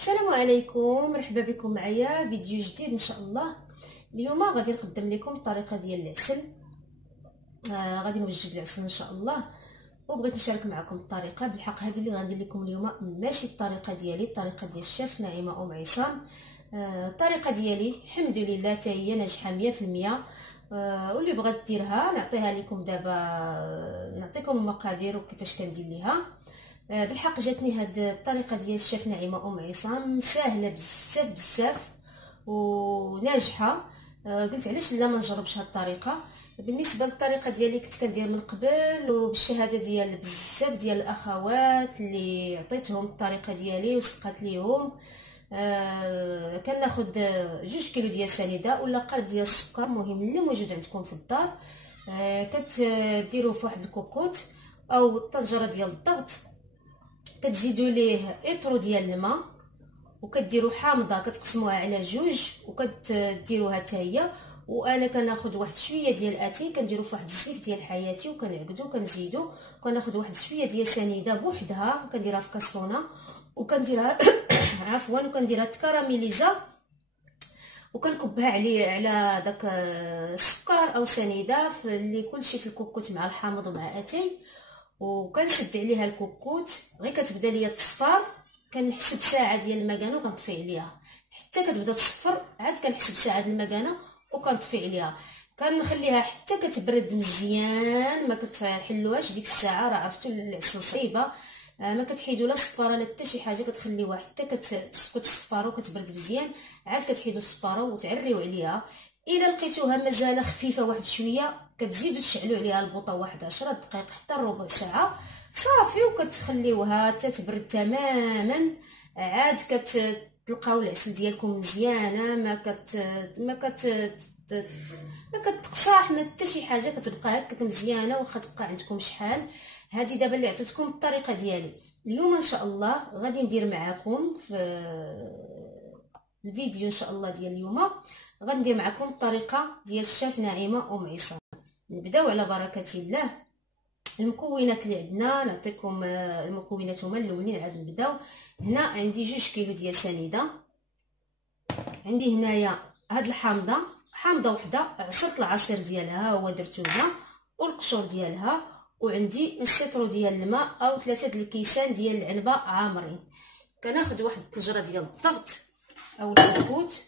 السلام عليكم، مرحبا بكم معايا فيديو جديد ان شاء الله. اليوم غادي نقدم لكم الطريقه ديال العسل. غادي نوجد العسل ان شاء الله، وبغيت نشارك معكم الطريقه. بالحق هذه اللي غندير لكم اليوم ماشي الطريقه ديالي، الطريقه ديال الشيف نعيمه عصام. الطريقه ديالي الحمد لله حتى هي ناجحه 100%. واللي بغات ديرها نعطيها لكم دابا، نعطيكم المقادير وكيفاش كندير ليها. بالحق جاتني هاد الطريقه ديال الشيف نعيمه عصام ساهله بزاف بزاف وناجحه. قلت علاش لا ما نجربش هاد الطريقه. بالنسبه للطريقه ديالي كنت كندير من قبل، وبالشهاده ديال بزاف ديال الاخوات اللي عطيتهم الطريقه ديالي وسقات ليهم. كناخذ 2 كيلو ديال السنيده ولا قالب ديال السكر، مهم اللي موجود عندكم في الدار. كتديروه في واحد الكوكوت او طنجره ديال الضغط، كتزيدوا ليه ايطرو ديال الماء وكديروا حامضه كتقسموها على 2 وكديروها حتى هي. وانا كناخذ واحد شويه ديال اتاي كنديروا في واحد الزيف ديال حياتي وكنعقدو كنزيدو. كناخذ واحد شويه ديال سنيده بوحدها كنديرها في كاسرونه وكنديرها عفوا وكنديرها تكراميليزا وكنكبها على داك السكر او سنيده اللي كلشي في الكوكوت مع الحامض ومع اتاي. وكنسد عليها الكوكوت غير كتبدا ليا تصفر، كنحسب ساعه ديال المكانه وكنطفي عليها حتى كتبدا تصفر. عاد كنحسب ساعه ديال المكانه وكنطفي عليها، كنخليها حتى كتبرد مزيان. ما كتحلوهاش ديك الساعه، راه عرفتوا العسل صعيبه، ما كتحيدوا لا صفاره لا حتى شي حاجه، كتخليوها حتى كتصفر وكتبرد مزيان. عاد كتحيدوا الصفاره وتعريو عليها. الا لقيتوها مازال خفيفه واحد شويه كتزيدوا تشعلوا عليها البوطه واحد 10 دقائق حتى ربع ساعه صافي، وكتخليوها حتى تبرد تماما. عاد كتلقاو العسل ديالكم مزيانه، ما كتقصاح ما حتى شي حاجه، كتبقى هكاك مزيانه واخا تبقى عندكم شحال. هذه دابا اللي عطيتكم الطريقه ديالي. اليوم ان شاء الله غادي ندير معكم في الفيديو ان شاء الله ديال اليوم، غندير معكم الطريقه ديال الشيف نعيمه عصام. نبداو على بركه الله. المكونات اللي عندنا نعطيكم المكونات هما الاولين. عاد نبداو. هنا عندي 2 كيلو ديال سنيده، عندي هنايا هاد الحامضه، حامضه وحده عصرت العصير ديالها هو درتو هنا والقشور ديالها، وعندي نص لتر ديال الماء او 3 د الكيسان ديال العنبه عامرين. كناخذ واحد الطنجره ديال الضغط او الكوكوت،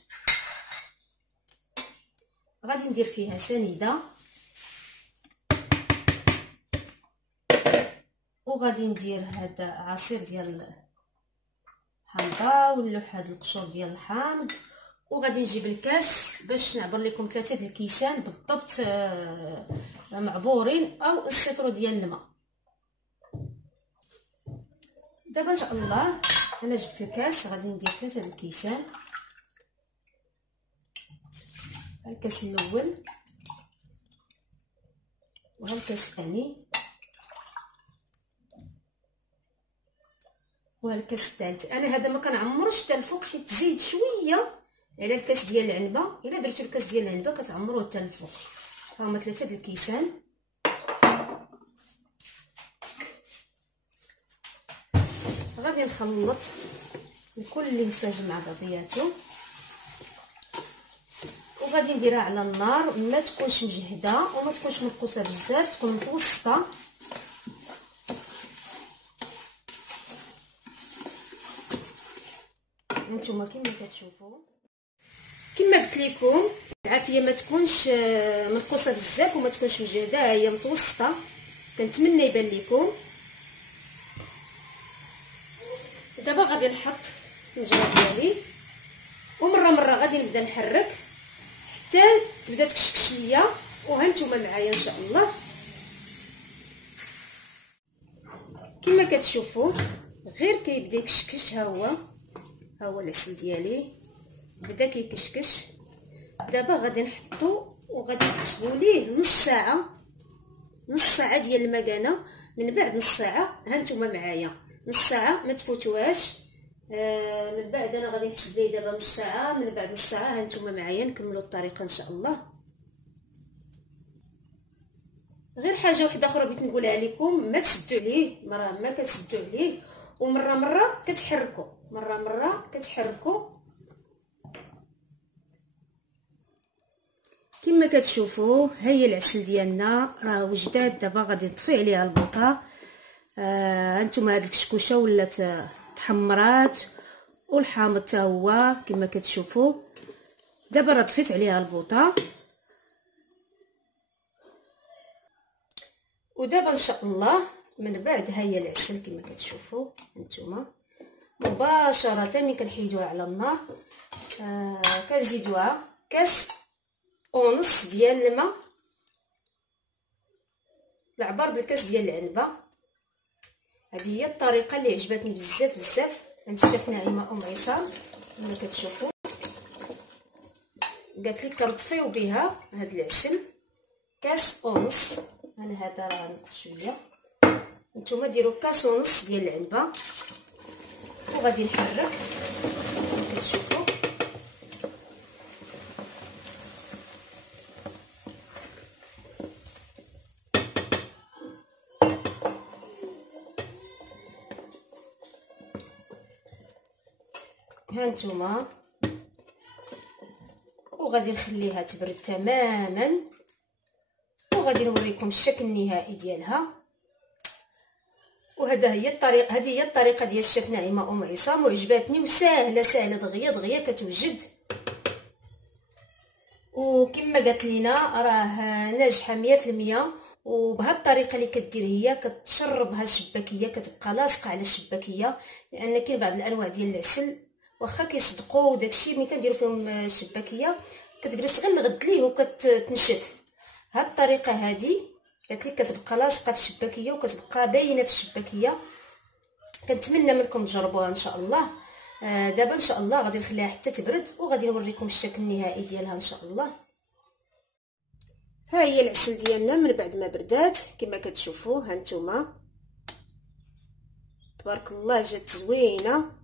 غادي ندير فيها سنيده وغادي ندير هذا عصير ديال الحامضه ونلوح هاد القشور ديال الحامض، وغادي نجيب الكاس باش نعبر لكم 3 د الكيسان بالضبط معبورين او السيترو ديال الماء. دابا ان شاء الله انا جبت الكاس، غادي ندير 3 د الكيسان. الكاس الاول وها الكاس الثاني وها الكاس الثالث. انا هذا ما كنعمرش حتى الفوق حيت تزيد شويه على الكاس ديال العنبه. الا درتو الكاس ديال العنبه كتعمروه حتى الفوق. ها هما 3 د الكيسان. غادي نخلط الكل اللي ينسجم مع بعضياته، وغادي نديرها على النار ما تكونش مجهده وما تكونش منقوصه بزاف، تكون متوسطه. هانتوما كما كتشوفوا، كما قلت لكم العافيه ما تكونش منقوصه بزاف وما تكونش مجهده، هي متوسطه. كنتمنى يبان لكم. دابا غادي نحط الطنجره ديالي ومره مره غادي نبدا نحرك حتى تبدا تكشكش ليا، وهانتوما معايا ان شاء الله. كما كتشوفوا غير كيبدا يكشكش، ها هو العسل ديالي بدا كيكشكش. دابا غادي نحطو وغادي نحسبوا ليه نص ساعه ديال المكانه. من بعد نص ساعه هانتوما معايا، نص ساعه ما تفوتوهاش. من بعد انا غادي نحسب ليه دابا نص ساعه، من بعد نص ساعه هانتوما معايا نكملوا الطريقه ان شاء الله. غير حاجه واحده اخرى بغيت نقولها لكم، ما تسدوا عليه، ما كتسدوا عليه، ومره كتحركوا مره كتحركوا كما كتشوفوا. ها هي العسل ديالنا راه وجدات. دابا غادي نطفي عليها البوطه. هانتوما هاد الكشكوشه ولات تحمرات والحامض حتى هو كما كتشوفوا. دابا راه طفيت عليها البوطه، ودابا ان شاء الله من بعد ها هي العسل كما كتشوفوا هانتوما مباشره ملي كنحيدوها على النار. كنزيدوها كاس ونص ديال الماء، العبار بالكاس ديال العنبه. هذه هي الطريقه اللي عجبتني بزاف عند الشيف نعيمه عصام كما كتشوفوا. قالت لي كنطفيو بها هاد العسل كاس ونص. انا هذا راه نقص شويه، نتوما ديروا كاس ونص ديال العنبه وغادي نحرك كما كتشوفوا. هانتوما وغادي نخليها تبرد تماما وغادي نوريكم الشكل النهائي ديالها. وهذا هي الطريقه، هذه هي الطريقه ديال الشيف نعيمه عصام وعجباتني وسهله دغيا كتوجد. وكما قالت لينا راه ناجحه 100%. وبهذه الطريقه اللي كدير هي كتشربها الشباكيه كتبقى لاصقه على الشباكيه، لان كاين بعض الانواع ديال العسل واخا كيصدقوا داكشي ملي كنديروا فيهم الشباكيه كتجلس غير الغد ليه وكتنشف. هاد الطريقه هذه قالت لك كتبقى لاصقه في الشباكيه وكتبقى باينه في الشباكيه. كنتمنى منكم تجربوها ان شاء الله. دابا ان شاء الله غادي نخليها حتى تبرد وغادي نوريكم الشكل النهائي ديالها ان شاء الله. ها هي العسل ديالنا من بعد ما بردات كما كتشوفوا. هانتوما تبارك الله جات زوينه.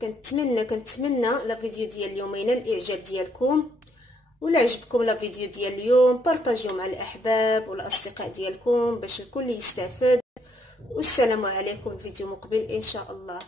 كنتمنى لا فيديو ديال اليوم ينال الاعجاب ديالكم، ولا عجبكم لا فيديو ديال اليوم بارطاجيو مع الاحباب والاصدقاء ديالكم باش الكل يستافد. والسلام عليكم. فيديو مقبل ان شاء الله.